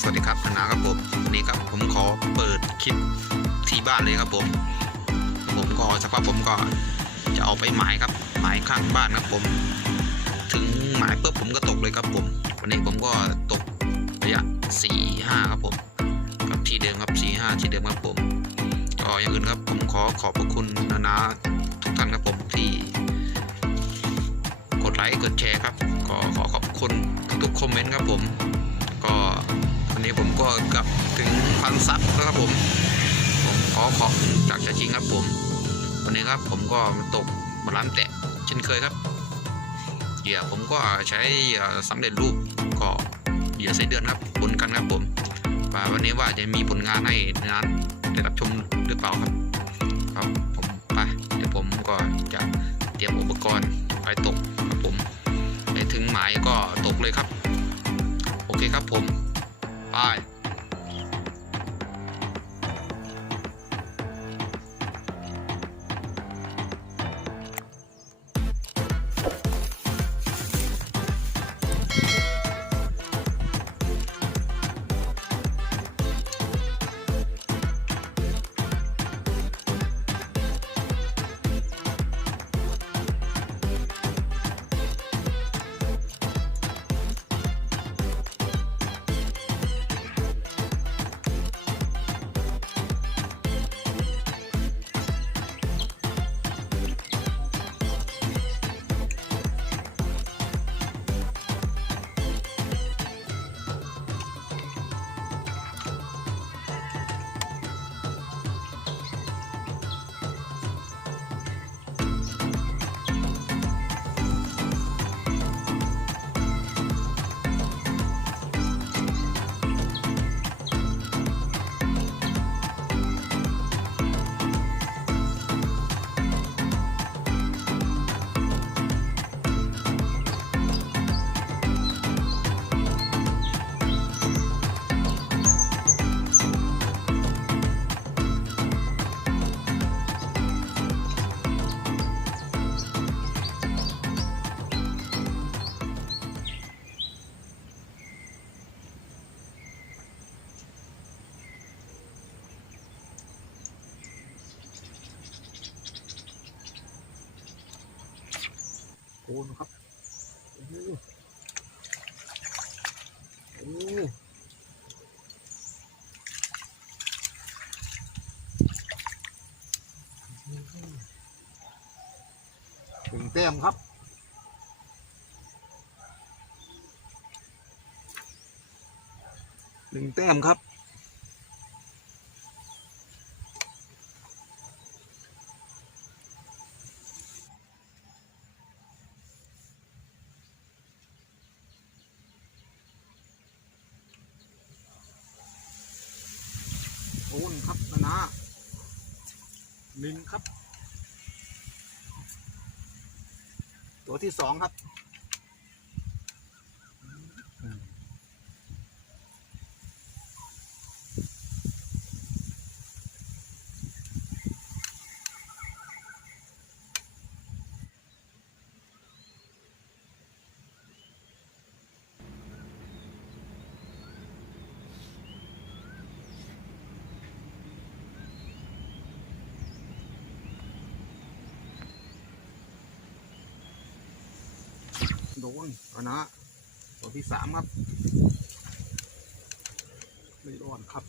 สวัสดีครับธนาครับผมวันนี้ครับผมขอเปิดคลิปที่บ้านเลยครับผม ผมก็สักพักผมก็จะเอาไปหมายครับ หมายข้างบ้านครับผม ถึงหมายปุ๊บผมก็ตกเลยครับผม วันนี้ผมก็ตกระยะสี่ห้าครับผมกับที่เดิมครับสี่ห้าที่เดิมครับผมก็อย่างอื่นครับผมขอขอบพระคุณนานาทุกท่านครับผมที่กดไลค์กดแชร์ครับขอขอขอบคุณทุกๆคอมเมนต์ครับผม ก็ นนี้ผมก็กลับถึงพันซับแล้วครับผมผมขอขอบจากใจจริงครับผม วันนี้ครับผมก็ตกมาล้านแตะเช่นเคยครับเหยื่อผมก็ใช้เหยื่อสำเร็จรูปก็เหยื่อไส้เดือนครับบนกันครับผมว่าวันนี้ว่าจะมีผลงานให้นั้นได้รับชมหรือเปล่าครับครับผมไปเดี๋ยวผมก็จะเตรียมอุปกรณ์ไปตกครับผมไปถึงหมายก็ตกเลยครับ โอเคครับผม ไนะครับโอ้โอ้ถึงแต้มครับหนึ่งแต้มครับ โอนครับนานา หนึ่งครับ ตัวที่สองครับ ดนนานาตัวที่สามครับ ไม่รอดครับ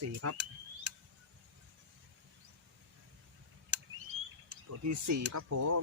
สี่ครับ ตัวที่สี่ครับผม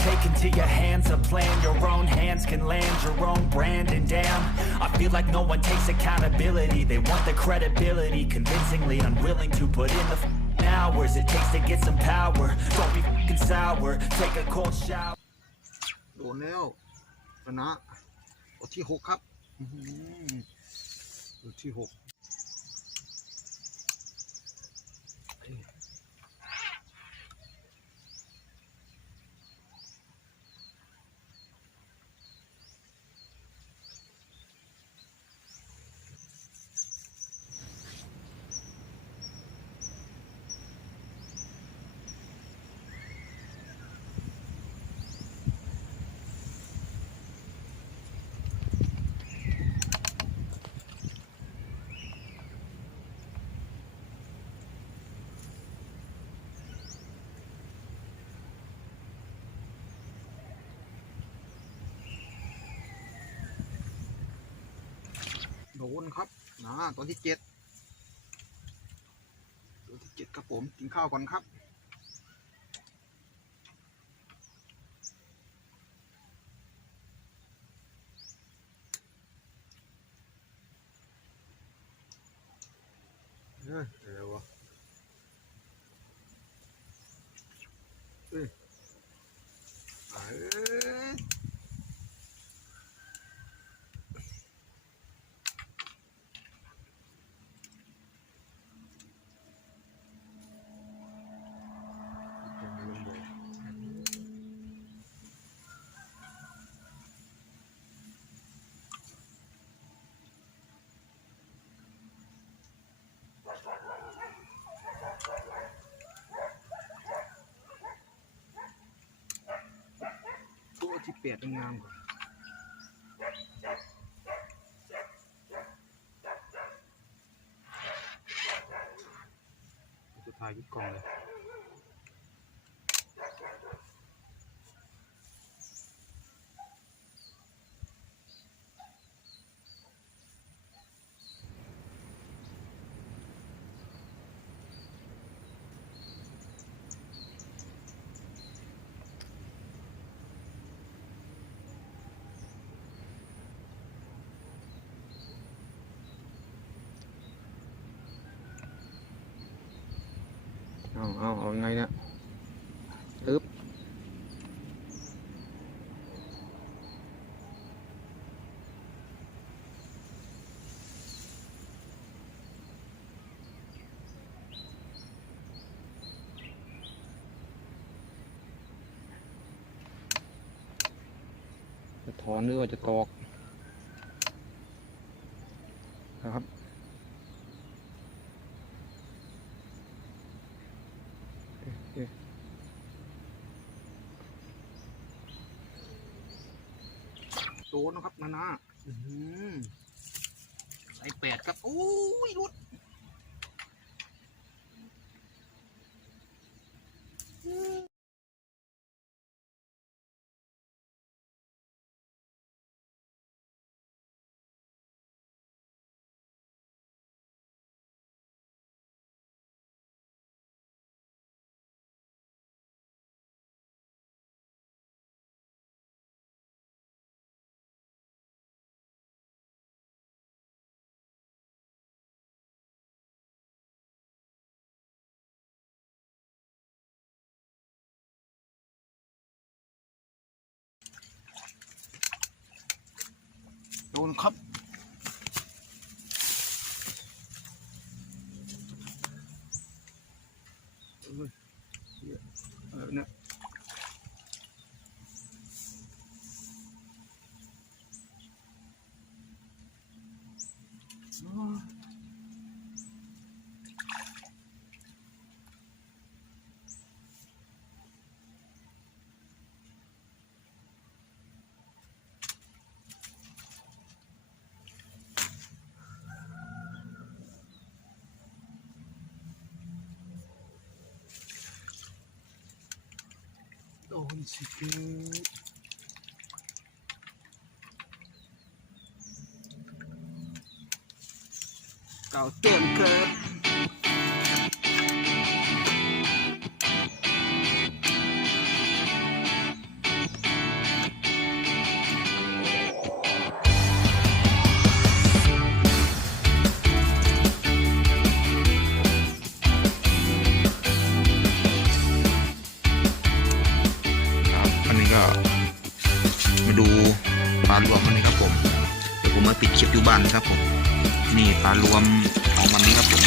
Take into your hands a plan Your own hands can land your own brand And damn, I feel like no one takes accountability They want the credibility Convincingly unwilling to put in the f***ing hours It takes to get some power Don't be f***ing sour Take a cold shower โดนแล้วชนะตัวที่หกครับอื้อหือตัวที่หก โดนครับนะตัวที่เจ็ดตัวที่เจ็ดครับผมกินข้าวก่อนครับเฮ้ยเร็ววะเฮ้ยเอ้ย ตัวที่ เปียกงามสุดท้ายยึดกองเลย เอาเอาเอาไงเนี่ยตึ๊บจะถอนหรือว่าจะตอกนะครับ โตนะครับนานาอื้อหือใส่แปดครับโอ้ยรุดโดนครับเออเนี่ย di situ kau tunggu. ปิดคลิปอยู่บ้านครับผม นี่ปลารวมของวันนี้ครับผม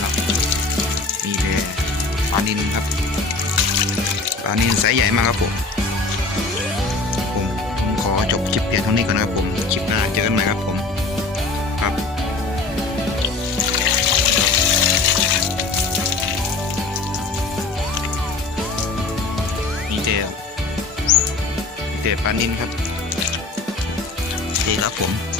ครับนี่เลยปลานินครับปลานินไซส์ใหญ่มากครับผมผมผมขอจบคลิปเพียงเท่านี้ก่อนนะครับผมคลิปหน้าเจอกันใหม่ครับผมครับมีเจลมีเจปลานินครับ โอเคครับผม